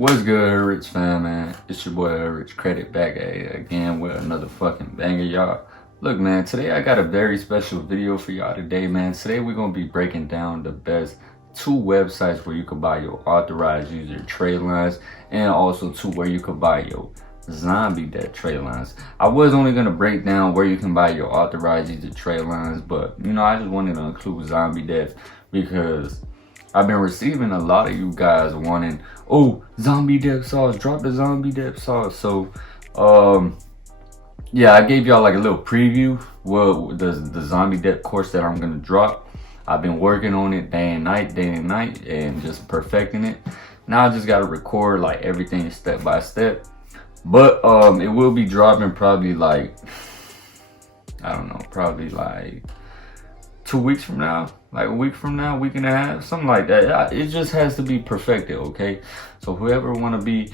What's good, Rich fam, man? It's your boy Rich Credit back again with another fucking banger, y'all. Look, man, today I got a very special video for y'all today, man. Today we're gonna be breaking down the best 2 websites where you can buy your authorized user trade lines, and also 2 where you can buy your zombie debt trade lines. I was only gonna break down where you can buy your authorized user trade lines, but I just wanted to include zombie debt because I've been receiving a lot of you guys wanting, oh, zombie depth sauce, drop the zombie depth sauce. So, yeah, I gave y'all like a little preview. Well, the zombie depth course that I'm gonna drop. I've been working on it day and night, and just perfecting it. Now I just gotta record like everything step by step. But it will be dropping probably like, I don't know, probably like 2 weeks from now, like a week from now, week and a half, something like that. It just has to be perfected, okay? So whoever want to be,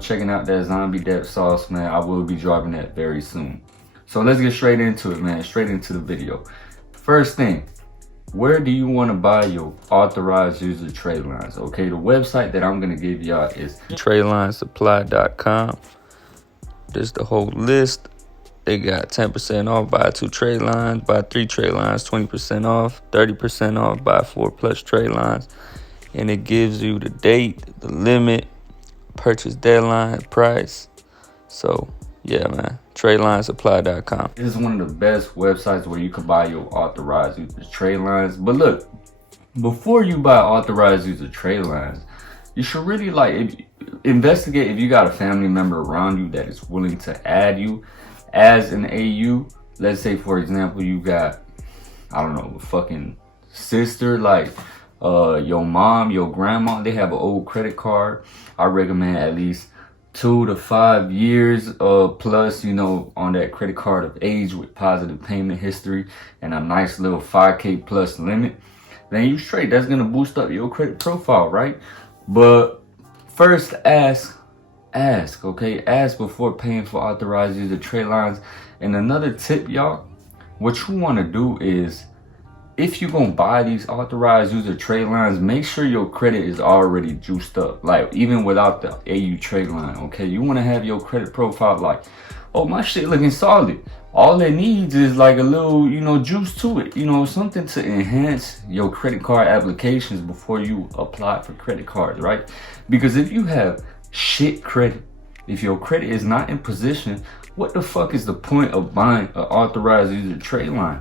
checking out that zombie depth sauce, man, I will be dropping that very soon. So let's get straight into it, man, straight into the video. First thing, where do you want to buy your authorized user trade lines? Okay, the website that I'm going to give y'all is TradelinesSupply.com. This is the whole list. They got 10% off, buy 2 trade lines, buy 3 trade lines, 20% off, 30% off, buy 4+ trade lines. And it gives you the date, the limit, purchase deadline, price. So, yeah, man, TradelinesSupply.com. This is one of the best websites where you can buy your authorized user trade lines. But look, before you buy authorized user trade lines, you should really investigate if you got a family member around you that is willing to add you as an AU. Let's say, for example, you got, I don't know, a fucking sister, like your mom, your grandma, they have an old credit card. I recommend at least 2 to 5 years plus, on that credit card of age with positive payment history and a nice little 5K plus limit. Then you straight. That's gonna boost up your credit profile, right? But first, ask, okay? Ask before paying for authorized user trade lines. And another tip, y'all, what you want to do is, if you're going to buy these authorized user trade lines, make sure your credit is already juiced up, like even without the AU trade line, okay? You want to have your credit profile like, oh, my shit looking solid. All it needs is like a little, juice to it, something to enhance your credit card applications before you apply for credit cards, right? Because if you have shit credit, if your credit is not in position, what the fuck is the point of buying an authorized user trade line?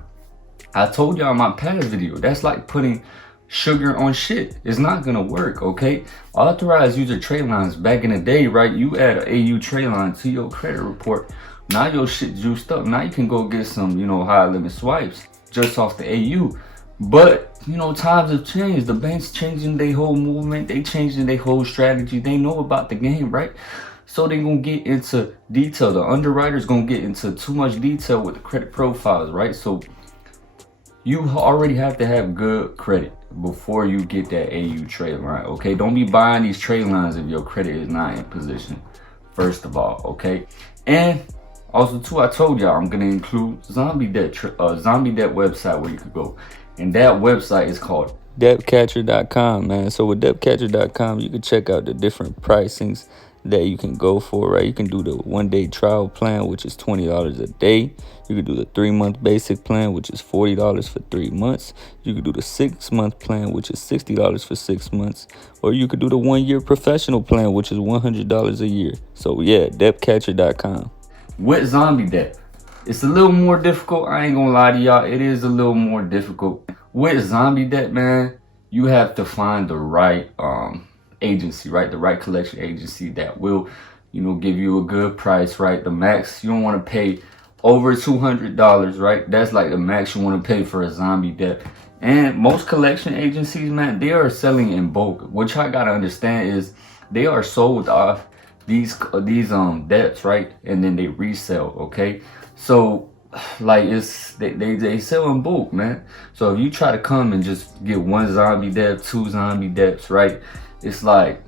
I told y'all in my past video, that's like putting sugar on shit. It's not gonna work, okay? Authorized user trade lines, back in the day, right? You add an AU trade line to your credit report. Now your shit juiced up. Now you can go get some, high limit swipes just off the AU. But, times have changed. The banks changing their whole movement. They changing their whole strategy. They know about the game, right? So they gonna get into detail. The underwriters gonna get into too much detail with the credit profiles, right? So you already have to have good credit before you get that AU trade line, okay? Don't be buying these trade lines if your credit is not in position, first of all, okay? And also, too, I told y'all I'm gonna include zombie debt website where you could go, and that website is called Debtcatcher.com, man. So with Debtcatcher.com, you can check out the different pricings that you can go for, right? You can do the 1-day trial plan, which is $20 a day. You can do the 3-month basic plan, which is $40 for 3 months. You can do the 6-month plan, which is $60 for 6 months. Or you could do the 1-year professional plan, which is $100 a year. So yeah, Debtcatcher.com. With zombie debt, it's a little more difficult. I ain't gonna lie to y'all, it is a little more difficult. With zombie debt, man, you have to find the right agency, right? The right collection agency that will, give you a good price, right? The max, you don't want to pay over $200, right? That's like the max you want to pay for a zombie debt. And most collection agencies, man, they are selling in bulk. What y'all gotta understand is they are sold off these debts, right? And then they resell, okay? So like they sell in bulk, man. So if you try to come and just get 1 zombie debt, 2 zombie debts, right? It's like,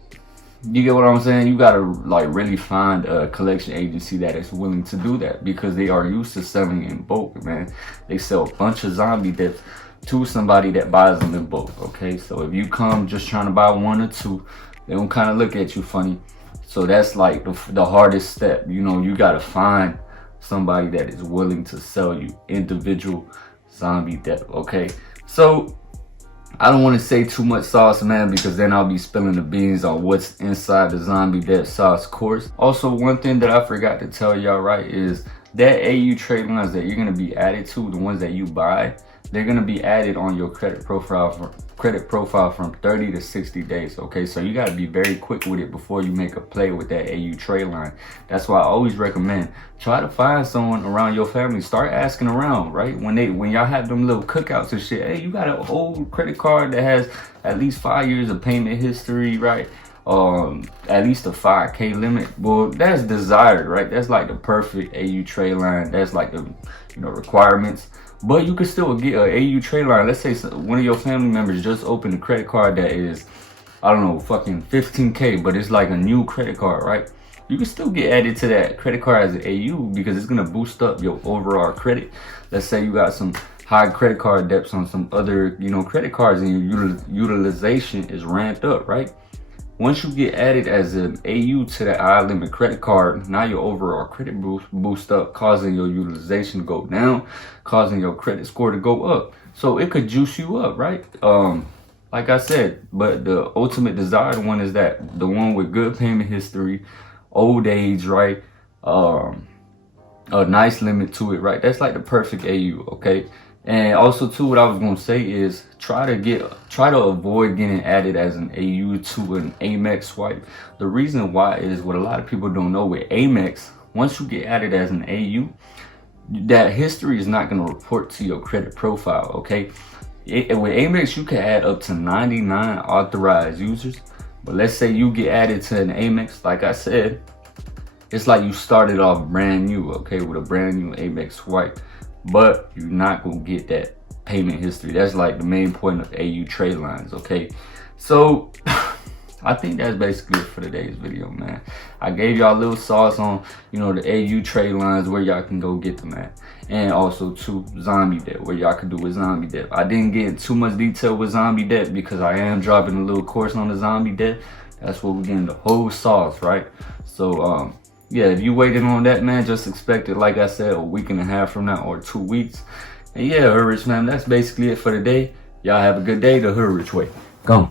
you get what I'm saying? You gotta like really find a collection agency that is willing to do that, because they are used to selling in bulk, man. They sell a bunch of zombie debts to somebody that buys them in bulk, okay? So if you come just trying to buy 1 or 2, they gonna kind of look at you funny. So that's like the hardest step. You know, you gotta find somebody that is willing to sell you individual zombie debt. Okay, so I don't want to say too much sauce, man, because then I'll be spilling the beans on what's inside the zombie debt sauce course. Also, one thing that I forgot to tell y'all, right, is that AU trade lines that you're going to be added to, the ones that you buy, they're going to be added on your credit profile from 30 to 60 days. Okay, so you got to be very quick with it before you make a play with that AU trade line. That's why I always recommend try to find someone around your family. Start asking around, right? When y'all have them little cookouts and shit, hey, you got an old credit card that has at least 5 years of payment history, right? At least a 5K limit. Well, that's desired, right? That's like the perfect AU trade line. That's like the, you know, requirements. But you can still get an AU trade line. Let's say one of your family members just opened a credit card that is, I don't know, fucking 15K, but it's like a new credit card, right? You can still get added to that credit card as an AU because it's gonna boost up your overall credit. Let's say you got some high credit card debts on some other, you know, credit cards, and your utilization is ramped up, right? Once you get added as an AU to that high limit credit card, now your overall credit boost up, causing your utilization to go down, causing your credit score to go up. So it could juice you up, right? Like I said, but the ultimate desired one is that the one with good payment history, old age, right? A nice limit to it, right? That's like the perfect AU, okay? And also too, what I was gonna say is try to avoid getting added as an AU to an Amex swipe. The reason why is what a lot of people don't know with Amex, once you get added as an AU, that history is not gonna report to your credit profile, okay? With Amex, you can add up to 99 authorized users, but let's say you get added to an Amex, like I said, it's like you started off brand new, okay, with a brand new Amex swipe. But you're not gonna get that payment history. That's like the main point of AU trade lines, okay? So I think that's basically it for today's video, man. I gave y'all a little sauce on, you know, the AU trade lines, where y'all can go get them at, and also to zombie debt, where y'all can do with zombie debt. I didn't get in too much detail with zombie debt because I am dropping a little course on the zombie debt. That's where we're getting the whole sauce, right? So yeah, if you waited on that, man, just expect it, like I said, a week and a half from now or 2 weeks. And yeah, Hood Rich, man, that's basically it for today. Y'all have a good day the Hood Rich way. Go.